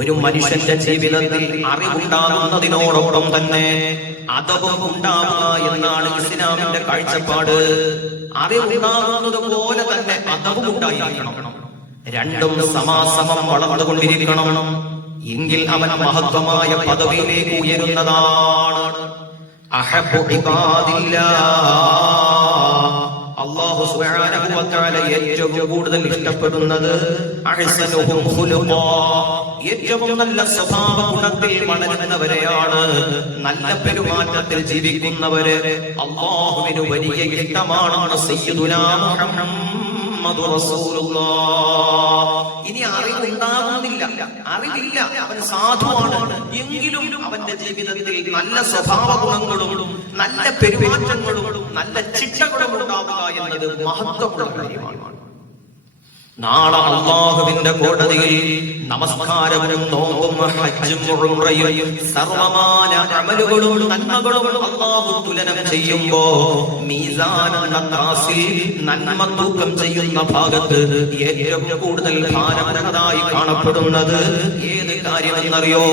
ഒരു മനുഷ്യന്റെ ജീവിതത്തിൽ അറിവുണ്ടാകുന്നതിനോടൊപ്പം തന്നെ അദബും ഉണ്ടാവുക എന്നാണ് ഇസ്ലാമിന്റെ കാഴ്ചപ്പാട്. അറിവുണ്ടാകുന്നത് പോലെ തന്നെ അദബും ഉണ്ടായിരിക്കണം. രണ്ടും സമാസമം വളർന്നുകൊണ്ടിരിക്കണം. എങ്കിൽ അവൻ മഹത്വമായ പദവിയിലേക്ക് ഉയരുന്നതാണ്. അഹബ്ബു ഇബാദില്ലാഹ്, അല്ലാഹു സുബ്ഹാനഹു വ തആല ഏറ്റവും കൂടുതൽ ഇഷ്ടപ്പെടുന്നത് അഹ്സനുഹും ഖുലുഖാ, ഏറ്റവും നല്ല സ്വഭാവ ഗുണത്തിൽ വളരുന്നവരെയാണ്. നല്ല പെരുമാറ്റത്തിൽ ജീവിക്കുന്നവര് അല്ലാഹുവിന് വലിയ ഇഷ്ടമാണെന്ന് സയ്യിദുനാ മുഹമ്മദ് റസൂലുള്ളാഹ്. ഇനി അറിവുണ്ടാകുന്നില്ല, അറിവില്ല, അവൻ സാധുവാണ്, എങ്കിലും അവന്റെ ജീവിതത്തിൽ നല്ല സ്വഭാവ ഗുണങ്ങളും നല്ല പെരുമാറ്റങ്ങളും നല്ല ചിട്ടകളും ഉണ്ടാവുക എന്നത് മഹത്വമുള്ള കാര്യമാണ്. നാളെ അല്ലാഹുവിന്റെ കോടതിയിൽ നമസ്കാരവും നോമ്പും ഹജ്ജും ഉംറയും സർവമാന അമലുകളും നന്മകളും അല്ലാഹു തുലനം ചെയ്യുമ്പോ മീസാൻ എന്ന ത്രാസിൽ നന്മ തൂക്കം ചെയ്യുന്ന ഭാഗത്ത് ഏറ്റവും കൂടുതൽ ഭാരമുള്ളതായി കാണപ്പെടുന്നത് ഏത് കാര്യമെന്നറിയോ?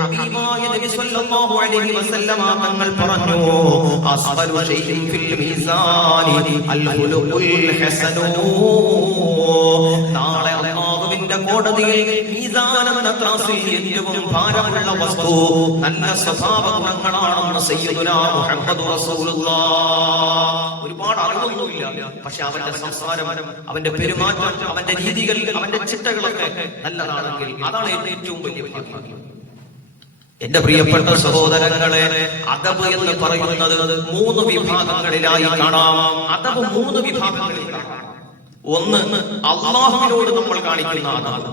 ഹബീബായ നബി സ്വല്ലല്ലാഹു അലൈഹി വസല്ലമ തങ്ങൾ പറഞ്ഞു, അസ്ഫലു ശൈഇൻ ഫിൽ മീസാനി അൽ ഖുലുഖുൽ ഹസനൂ. നാളെ അല്ലാഹുവിന്റെ കോടതിയിൽ മീസാൻ എന്ന ത്രാസിൽ ഏറ്റവും ഭാരമുള്ള വസ്തു നല്ല സ്വഭാവ ഗുണങ്ങളാണെന്ന് സയ്യിദുനാ മുഹമ്മദ് റസൂലുള്ളാഹ്. ഒരുപാട് അറിവൊന്നുമില്ല, പക്ഷെ അവന്റെ സംസാരം, അവന്റെ പെരുമാറ്റം, അവന്റെ രീതികൾ, അവന്റെ ചിട്ടകളൊക്കെ നല്ലതാണെങ്കിൽ അതാണ് ഏറ്റവും വലിയ ഭാഗ്യം. എന്റെ പ്രിയപ്പെട്ട സഹോദരങ്ങളെ, അദബ് എന്ന് പറയുന്നത് 3 വിഭാഗങ്ങളിലായി കാണാം. അദബ് 3 വിഭാഗങ്ങളിൽ കാണാം. ഒന്ന്, അല്ലാഹുവിനോട് നമ്മൾ കാണിക്കുന്ന അദബ്.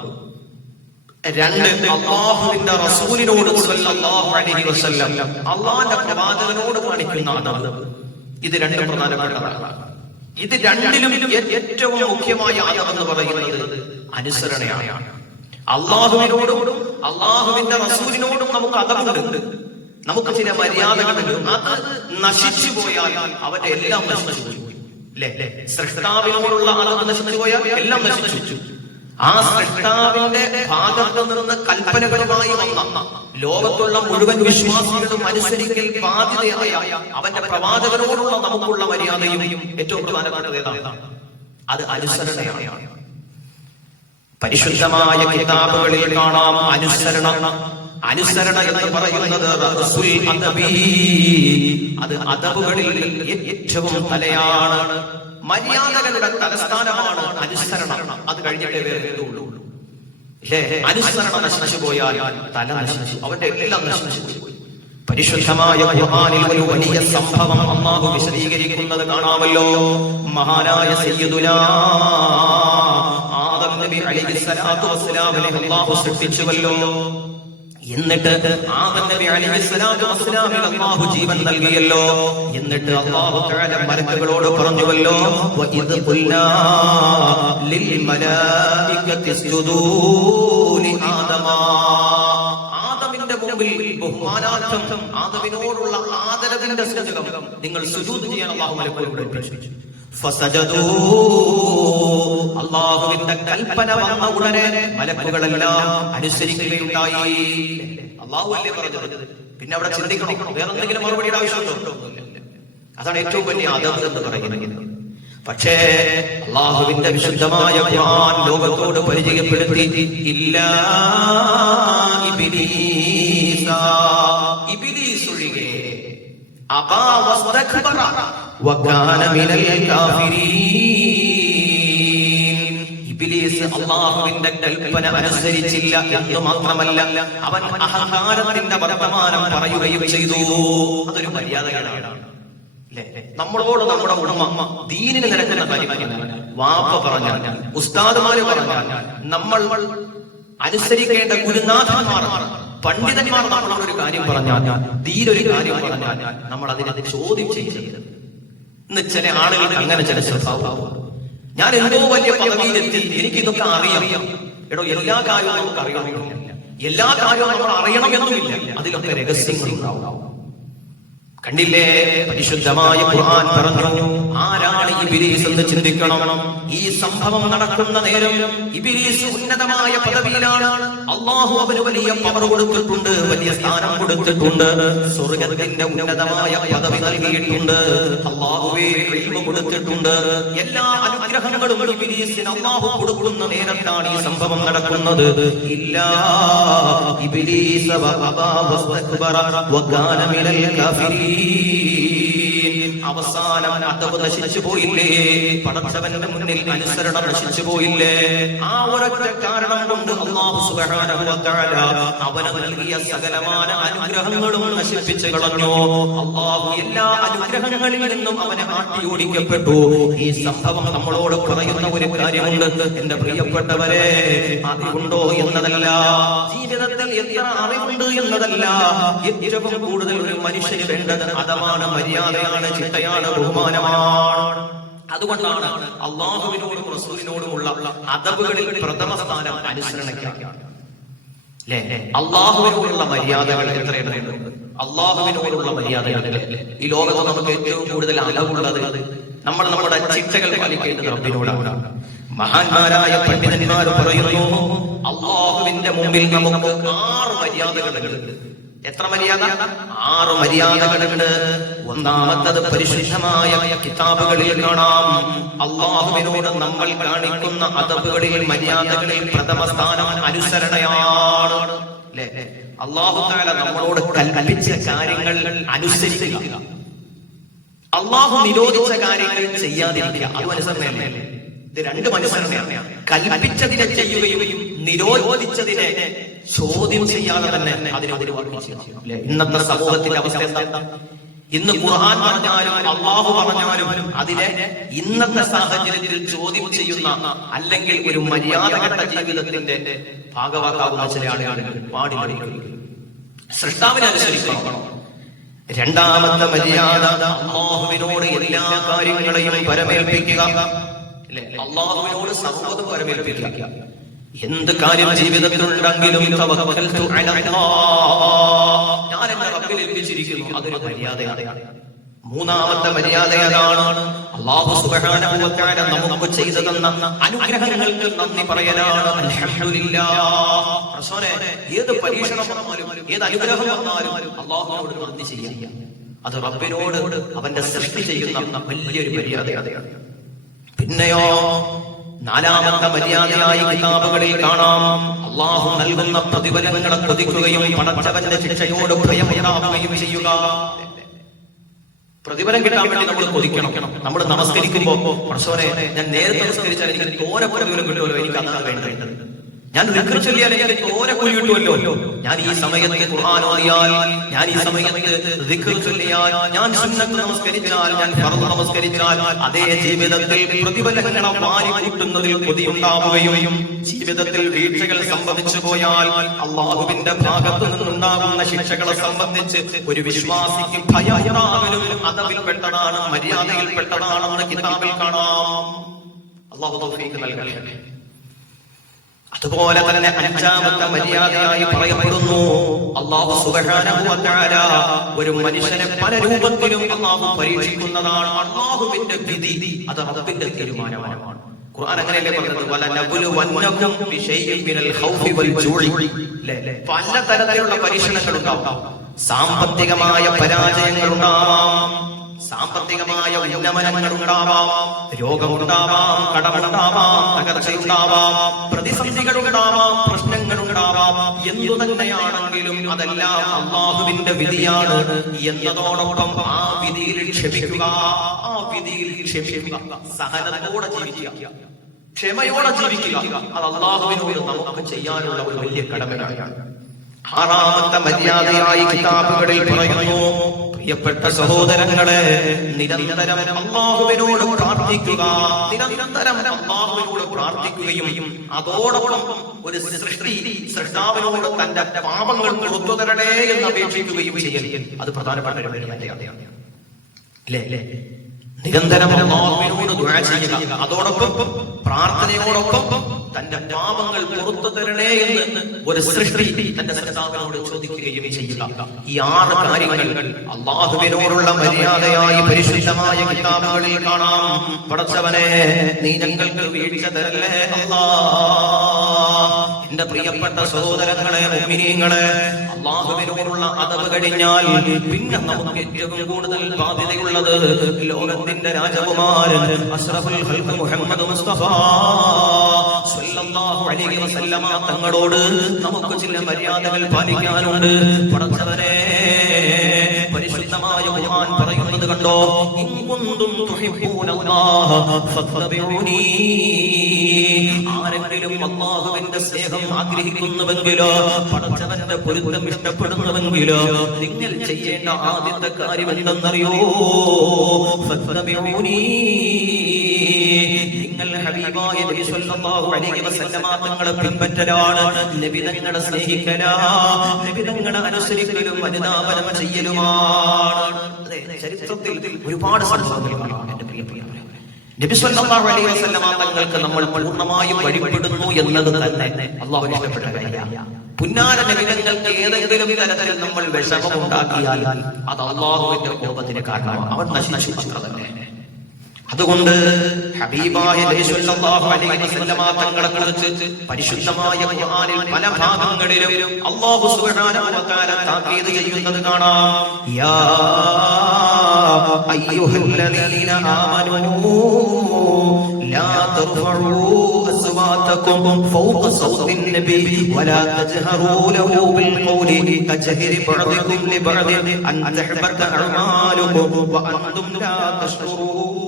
2, അല്ലാഹുവിന്റെ റസൂലിനോട് സ്വല്ലല്ലാഹു അലൈഹി വസല്ലം, അല്ലാഹുവിന്റെ പ്രവാചകനോട് കാണിക്കുന്ന അദബ്. ഇത് 2 പ്രധാനപ്പെട്ടതാണ്. ഇത് രണ്ടിലും ഏറ്റവും മുഖ്യമായ അദബ് എന്ന് പറയുന്നത് അനുസരണയാണ്. അല്ലാഹുവിനോടും അല്ലാഹുവിന്റെ റസൂലിനോടും നമുക്ക് അദബുണ്ട്, നമുക്ക് ചില മര്യാദകളുണ്ട്. അത് നശിച്ചു പോയാൽ അവന്റെ എല്ലാം നശിച്ചു. സൃഷ്ടാവിനോടുള്ള അദബ് നശിച്ചു പോയാൽ എല്ലാം നശിച്ചു. ആ സൃഷ്ടാവിന്റെ ഭാഗത്ത് നിന്ന് കൽപ്പനകളുമായി വന്ന ലോകത്തുള്ള മുഴുവൻ വിശ്വാസികളും അനുസരിക്കൽ ബാധ്യതയായ അവന്റെ പ്രവാചകനോടുള്ള നമുക്കുള്ള മര്യാദയും ഏറ്റവും പ്രധാനപ്പെട്ടത് ഏതാണ്? അത് അനുസരണയാണ്. പരിശുദ്ധമായ കിതാബുകളിൽ കാണാം അനുസരണ. അനുസരണ എന്ന് പറയുന്നത് അത് അദബുകളിൽ ഏറ്റവും തലയാണ്. മര്യാദകളുടെ തലസ്ഥാനമാണ് അനുസരണം. അത് കഴിഞ്ഞിട്ടേ വേറെ ഉള്ളൂ. അനുസരണ നശിച്ചു പോയാൽ തല നശിച്ചു, അവന്റെ എല്ലാം നശിച്ചു പോയി. പരിശുദ്ധമായ ഖുർആനിൽ ഒരു വലിയ സംഭവം അല്ലാഹു വിശദീകരിക്കുന്നത് കാണാമല്ലോ. മഹാനായ സയ്യിദുനാ ആദം നബി അലൈഹിസ്സലാത്തു വസ്സലാമിനെ അല്ലാഹു സൃഷ്ടിച്ചുവല്ലോ. എന്നിട്ട് ആദം നബി അലൈഹിസ്സലാത്തു വസ്സലാമിന് അല്ലാഹു ജീവൻ നൽകിയല്ലോ. എന്നിട്ട് അല്ലാഹു തആല മലക്കുകളോട് പറഞ്ഞുവല്ലോ, വഇദ് ഖുൽനാ ലിൽ മലായികതി ഇസ്ജുദൂ ലി ആദമ. ആദമിന്റെ മുമ്പിൽ ബഹുമാനാർത്ഥം ആദമിനോടുള്ള ആദരവിന്റെ സൂചകം നിങ്ങൾ സുജൂദ് ചെയ്യാൻ അല്ലാഹു മലക്കുകളോട് കൽപ്പിച്ചു. ഫസജദൂ, അല്ലാഹുവിന്റെ കൽപ്പന വന്ന ഉടനെ മലക്കുകളെല്ലാം അനുസരിക്കുകയുണ്ടായി. അല്ലാഹു അല്ലേ പറഞ്ഞത്, പിന്നെ അവിടെ ചിന്തിക്കണം, വേറെ എന്തെങ്കിലും മറുപടിയുടെ ആവശ്യമുണ്ടോ? അതാണ് ഏറ്റവും വലിയ അദബ് എന്ന് പറയുന്നത്. പക്ഷേ അല്ലാഹുവിന്റെ വിശുദ്ധമായ ഖുർആൻ ലോകത്തോട് പരിചയപ്പെടുത്തി, ഇല്ലാ ഇബ്ലീസ, ഇബ്ലീസ് ഒഴികെ, അബാ വസ്തക്ബറ വകാന മിനൽ കാഫിരീൻ. ഇബ്ലീസ് അല്ലാഹുവിന്റെ കൽപ്പന അനുസരിച്ചില്ല എന്ന് മാത്രമല്ല, അവൻ അഹങ്കാരത്തിന്റെ വർത്തമാനം പറയുകയും ചെയ്തു. അതൊരു മര്യാദയാണ്. നമ്മളോട് നമ്മുടെ ഉടമ ദീനിന് നിരക്കുന്ന കാര്യം വാപ്പ പറഞ്ഞാൽ, ഉസ്താദുമാര് പറഞ്ഞാൽ, നമ്മൾ അനുസരിക്കേണ്ട ഗുരുനാഥന്മാർ, പണ്ഡിതന്മാർ നമ്മളോട് ഒരു കാര്യം പറഞ്ഞാൽ, ദീനൊരു കാര്യം പറഞ്ഞാൽ നമ്മൾ അതിനെ ചോദ്യം ചെയ്യരുത്. ഇന്ന് ചില ആളുകൾക്ക് അങ്ങനെ ചില സ്വഭാവം, ഞാൻ എന്തോ വലിയ പദവിയിലെത്തി, എനിക്കിതൊക്കെ അറിയാം. എടോ, എല്ലാ കാര്യവും നമുക്ക് അറിയണമെന്നില്ല, എല്ലാ കാര്യവും നമ്മൾ അറിയണമെന്നുമില്ല. അതിലൊക്കെ രഹസ്യങ്ങളുണ്ടാവും. കണ്ടില്ലേ, പരിശുദ്ധമായ ഖുർആൻ പറഞ്ഞു, ആരാണ് ഇബ്ലീസ് എന്ന് ചിന്തിക്കണം. ഈ സംഭവം നടക്കുന്ന നേരം ഇബ്ലീസ് ഉന്നതമായ പദവിയിലാണ്. അല്ലാഹു അവന് വലിയ പവർ കൊടുത്തിട്ടുണ്ട്, വലിയ സ്ഥാനം കൊടുത്തിട്ടുണ്ട്, സ്വർഗ്ഗത്തിന്റെ ഉന്നതമായ പദവി നൽകിയിട്ടുണ്ട്, അല്ലാഹുവേ ഇൽമു കൊടുത്തിട്ടുണ്ട്. എല്ലാ അനുഗ്രഹങ്ങളും ഇബ്ലീസിന് അല്ലാഹു കൊടുക്കുന്ന നേരത്താണ് ഈ സംഭവം നടക്കുന്നത്. ഇല്ലാ ഇബ്ലീസ വഅബാ വസ്തക്ബറ വകാന മിനൽ കാഫിരീൻ. അവസാനം അദബ് നശിച്ചു പോയില്ലേ, പടച്ചവന്റെ മുന്നിൽ അനുസരണം നശിച്ചു പോയില്ലേ. ആ ഒരൊറ്റ കാരണം കൊണ്ട് അല്ലാഹു സുബ്ഹാനഹു വ തആല അവന് നൽകിയ സകലമായ അനുഗ്രഹങ്ങളും നശിപ്പിച്ചു കളഞ്ഞു. അല്ലാഹു എല്ലാ അനുഗ്രഹങ്ങളിൽ നിന്നും അവനെ ആട്ടിയോടിക്കപ്പെട്ടു. ഈ സംഭവം നമ്മളോട് പറയുന്ന ഒരു കാര്യമുണ്ട് എന്റെ പ്രിയപ്പെട്ടവരെ. അറിവുണ്ടോ എന്നതല്ല, ജീവിതത്തിൽ എത്ര അറിവുണ്ട് എന്നതല്ല, ഏറ്റവും കൂടുതൽ ഒരു മനുഷ്യന് വേണ്ടത് അതമാണ്, മര്യാദയാണ്, ചിട്ടയാണ്, ബഹുമാനമാണ്. അതുകൊണ്ടാണ് അള്ളാഹുവിനോടും റസൂലിനോടുമുള്ള അദബുകളിൽ പ്രഥമ സ്ഥാനം അനുസരണയ്ക്കാണ്. അള്ളാഹുവിനോടുള്ള മര്യാദകൾ എത്രയുണ്ട്? അള്ളാഹുവിനോടുള്ള മര്യാദകൾ ഈ ലോകത്ത് നമുക്ക് ഏറ്റവും കൂടുതൽ അളവുള്ളത് നമ്മൾ നമ്മുടെ ചിട്ടകൾ പാലിക്കേണ്ടത് റബ്ബിനോടാണ്. മഹാന്മാരായ പണ്ഡിതന്മാർ പറയുന്നു, അള്ളാഹുവിന്റെ മുമ്പിൽ നമുക്ക് 6 മര്യാദകളുണ്ട്. എത്ര മര്യാദ? 6 മര്യാദകളുണ്ട്. ഒന്നാമത്തത് പരിശുദ്ധമായ കിതാബുകളിൽ കാണാം. അള്ളാഹുവിനോട് നമ്മൾ കാണിക്കുന്ന അദബുകളിൽ, മര്യാദകളിൽ പ്രഥമ സ്ഥാനം അനുസരണയാണ്. അല്ലാഹു തആല നമ്മളോട് കൽപ്പിച്ച കാര്യങ്ങൾ അനുസരിക്കുക, അള്ളാഹു നിരോധിച്ച കാര്യങ്ങൾ ചെയ്യാതിരിക്കുക, അത് അനുസരണയല്ലേ? ഇത് രണ്ടും അനുസരണയാണ്. കൽപ്പിച്ചതിനെ ചെയ്യുകയും നിരോധിച്ചതിനെ ചോദ്യം ചെയ്യാതെ തന്നെ അതിനെതിരെ വർദ്ധിച്ചു. ഇന്നത്തെ സമൂഹത്തിന്റെ അവസ്ഥ എന്താ? ഇന്ന് ഖുർആൻ പറഞ്ഞാലും അല്ലാഹു പറഞ്ഞാലും അതിനെ ഇന്നത്തെ സാഹചര്യത്തിൽ ചോദ്യം ചെയ്യുന്ന, അല്ലെങ്കിൽ ഒരു മര്യാദഘട്ട ജീവിതത്തിന്റെ ഭാഗവാക്കാവുന്ന ചില ആളുകൾ പാടിമറിക്കും. സൃഷ്ടാവിനെ അനുസരിക്കണം. രണ്ടാമത്തെ മര്യാദ അല്ലാഹുവിനോട് എല്ലാ കാര്യങ്ങളെയും പരമേൽപ്പിക്കുക. അല്ലാഹുവിനോട് സർവ്വതും പരമേൽപ്പിക്കുക. എന്ത് കാര്യം ജീവിതത്തിലുണ്ടെങ്കിലും തവക്കൽതു അലല്ലാഹ്, ഞാൻ എന്റെ റബ്ബിൽ ഏൽപ്പിച്ചിരിക്കുന്നു, അതൊരു മര്യാദയാണ്. മൂന്നാമത്തെ മര്യാദ അതാണ്, അല്ലാഹു സുബ്ഹാനഹു വ തആല നമുക്ക് ചെയ്തു തന്ന അനുഗ്രഹങ്ങൾക്ക് നന്ദി പറയലാണ്. അൽഹംദുലില്ലാഹ്. റസൂലേ, ഏത് പരീക്ഷണം വന്നാലും ഏത് അനുഗ്രഹം വന്നാലും അല്ലാഹുവിനോട് നന്ദി ചെയ്യുക. അത് റബ്ബിനോട് അവന്റെ സൃഷ്ടി ചെയ്യുന്ന വലിയൊരു മര്യാദയാണ്. പിന്നെയോ നാലാമത്തെ മര്യാദയായി കിതാബുകളിൽ കാണാം, അല്ലാഹു നൽകുന്ന പ്രതിഫലങ്ങളെ കൊതിക്കുകയും പടച്ചവന്റെ ശിക്ഷയോട് ഭയമുണ്ടാവുകയും ചെയ്യുക. പ്രതിഫലം കിട്ടാൻ വേണ്ടി നമ്മൾ കൊതിക്കണം. നമ്മൾ നമസ്കരിക്കുമ്പോ പടച്ചോനെ, ഞാൻ നേരത്തെ നമസ്കരിച്ചാൽ എനിക്ക് തോനെ പ്രതിഫലം കിട്ടുമല്ലോ, എനിക്ക് അതാണ് വേണ്ടത്. ഞാൻ ദിക്ർ ചൊല്ലിയാൽ എനിക്ക് തോനെ കൂലി കിട്ടുമല്ലോ. ഞാൻ ഈ സമയത്ത് ഖുർആൻ ഓതിയാൽ, ഞാൻ ഈ സമയത്ത് ദിക്ർ ചൊല്ലിയാൽ, ഞാൻ സുന്നത്ത് നമസ്കരിച്ചാൽ, ഞാൻ ഫർദ് നമസ്കരിച്ചാൽ, അതേ ജീവിതത്തിൽ പ്രതിഫലങ്ങളെ വാരി കൂട്ടുന്നതിൽ കൊതിയുണ്ടാവുകയും ജീവിതത്തിൽ വീഴ്ചകൾ സംഭവിച്ചു പോയാൽ അള്ളാഹുവിന്റെ ഭാഗത്തു നിന്നുണ്ടാകുന്ന ശിക്ഷകളെ സംബന്ധിച്ച് ഒരു വിശ്വാസിക്ക് ഭയമുണ്ടാകലും അതവിൽപ്പെട്ടതാണ്, മര്യാദയിൽപ്പെട്ടതാണെന്ന് കിതാബിൽ കാണാം. അല്ലാഹു തൗഫീഖ് നൽകട്ടെ. അതുപോലെ തന്നെ അഞ്ചാമത്തെ മര്യാദയായി പറയപ്പെടുന്നു, അല്ലാഹു സുബ്ഹാനഹു വ തആല ഒരു മനുഷ്യനെ പല രൂപത്തിലും അല്ലാഹു പരീക്ഷിക്കുന്നതാണ്. അല്ലാഹുവിന്റെ വിധി അത് റബ്ബിന്റെ തീരുമാനമാണ്. ഖുർആൻ അങ്ങനെയല്ലേ പറഞ്ഞത്, വലനബുലുവന്നകും ബിശൈഇൻ മിനൽ ഖൗഫി വൽ ജൂഇ. പല തരത്തിലുള്ള പരീക്ഷണങ്ങൾ ഉണ്ടാവും. സാമ്പത്തികമായ പരാജയങ്ങൾ ഉണ്ടാവാം, സാമ്പത്തികമായ ഉന്നമനങ്ങൾ ഉണ്ടാവാം, രോഗമുണ്ടാവാം, കടമുണ്ടാവാം, തകർച്ചയുണ്ടാവാം, പ്രതിസന്ധികളുണ്ടാവാം, പ്രശ്നങ്ങളുണ്ടാവാം. എന്തു തന്നെയാണെങ്കിലും അതെല്ലാം അല്ലാഹുവിന്റെ വിധിയാണ് എന്നതോടൊപ്പം ആ വിധിയിൽ ക്ഷമിക്കുക, ആ വിധിയിൽ ക്ഷമിക്കുക, സഹനത്തോടെ ജീവിക്കുക, ക്ഷമയോടെ ജീവിക്കുക. അത് അല്ലാഹുവിനോട് നമുക്ക് ചെയ്യാനുള്ള ഒരു വലിയ കടമയാണ്. ആറാമത്തെ മര്യാദയായി കിതാബുകളിൽ പറയുന്നു, പ്രിയപ്പെട്ട സഹോദരങ്ങളെ, നിരന്തരം അല്ലാഹുവിനോട് പ്രാർത്ഥിക്കുക, നിരന്തരം അല്ലാഹുവിനോട് പ്രാർത്ഥിക്കുകയും അതോടൊപ്പം ഒരു സൃഷ്ടാവിനോട് തന്റെ പാപങ്ങൾ പുറത്തു തരണേ എന്ന് അപേക്ഷിക്കുകയും ചെയ്യൽ, അത് പ്രധാനപ്പെട്ട ഒരു മര്യാദയാണ്. നിരന്തരം അല്ലാഹുവിനോട് ദുആ ചെയ്യുക, അതോടൊപ്പം പ്രാർത്ഥനയോടൊപ്പം തന്റെ പാപങ്ങൾ പുറത്തു തരണേ എന്ന് ഒരു സൃഷ്ടി തന്റെ സൃഷ്ടാവിനോട് ചോദിക്കുകയും ചെയ്യുക. ഈ 6 കാര്യങ്ങൾ അള്ളാഹുവിനോടുള്ള മര്യാദയായി പരിശുദ്ധമായ കിതാബുകളിൽ കാണാം. പടച്ചവനെ, നീ ഞങ്ങൾക്ക് വീഴ്ച തരല്ലേ അല്ലാ. എന്റെ പ്രിയപ്പെട്ട സഹോദരങ്ങളെ, മുഅ്മിനീങ്ങളെ, അള്ളാഹുവിനോടുള്ള അദബ് കഴിഞ്ഞാൽ പിന്നെ നമുക്ക് ഏറ്റവും കൂടുതൽ ബാധ്യതയുള്ളത് ലോകത്തിന്റെ രാജകുമാരൻ അഷ്റഫുൽ ഖൽഖ് മുഹമ്മദ് മുസ്തഫ സ്വല്ലല്ലാഹു അലൈഹി വസല്ലമ തങ്ങളോട് നമുക്ക് ചില മര്യാദകൾ പാലിക്കാനുണ്ട്. പടച്ചവനെ, പരിശുദ്ധമായ ഖുർആൻ പറയുന്നത് കണ്ടോ, ഇൻ കുന്തും തുഹിബ്ബൂനല്ലാഹ ഫത്തബിഊനി. ആരെങ്കിലും അല്ലാഹുവിന്റെ സ്നേഹം ആഗ്രഹിക്കുന്നുവെങ്കിലോ പടച്ചവന്റെ പൊരുത്തം ഇഷ്ടപ്പെടുന്നുവെങ്കിലോ നിങ്ങൾ ചെയ്യേണ്ട ആദ്യത്തെ കാര്യം എന്തെന്നറിയോ? ഫത്തബിഊനി. നിങ്ങൾ ഹബീബായ നബി സല്ലല്ലാഹു അലൈഹി വസല്ലമ തങ്ങളെ പിൻപറ്റലാണ്, നബി തങ്ങളെ സ്നേഹിക്കലാണ്, നബി തങ്ങളെ അനുസരിക്കലും അനുധാവനം ചെയ്യലുമാണ്. ചരിത്രത്തിൽ ഒരുപാട് സംഭവങ്ങളാണ് എന്റെ പ്രിയപ്പെട്ടവരെ. നബി സല്ലല്ലാഹു അലൈഹി വസല്ലമ തങ്ങൾക്ക് നമ്മൾ പൂർണ്ണമായും വഴിപ്പെടുന്നു എന്നത് തന്നെ അല്ലാഹു ഇഷ്ടപ്പെട്ട കാര്യമാണ്. പുന്നാര നബി തങ്ങൾക്ക് ഏതെങ്കിലും തരത്തിൽ നമ്മൾ വിഷമം ഉണ്ടാക്കിയാൽ അത് അല്ലാഹുവിന്റെ കോപത്തിന് കാരണമാണ്. അവൻ നശിച്ചതല്ലേ. അതുകൊണ്ട് ഹബീബായ നബി സല്ലല്ലാഹു അലൈഹി വസല്ലമ തങ്ങളെ കുറിച്ച് പരിശുദ്ധമായ ഖുർആനിൽ പല ഭാഗങ്ങളിലും അല്ലാഹു സുബ്ഹാനഹു വ തആല താക്കീത് ചെയ്യുന്നത് കാണാം. യാ അയ്യുഹല്ലദീന ആമനൂ ലാ തർഫഉ അസ്വാതകും ഫൗക സൗതിൻ നബി വലാ തജ്ഹറൂ ലഹു ബിൽ ഖൗലി കജഹരി ബഅദികും ലിബഅദി അൻ തഹബത അഅമാലുകും വ അൻതും ലാ തഷ്കുറൂൻ.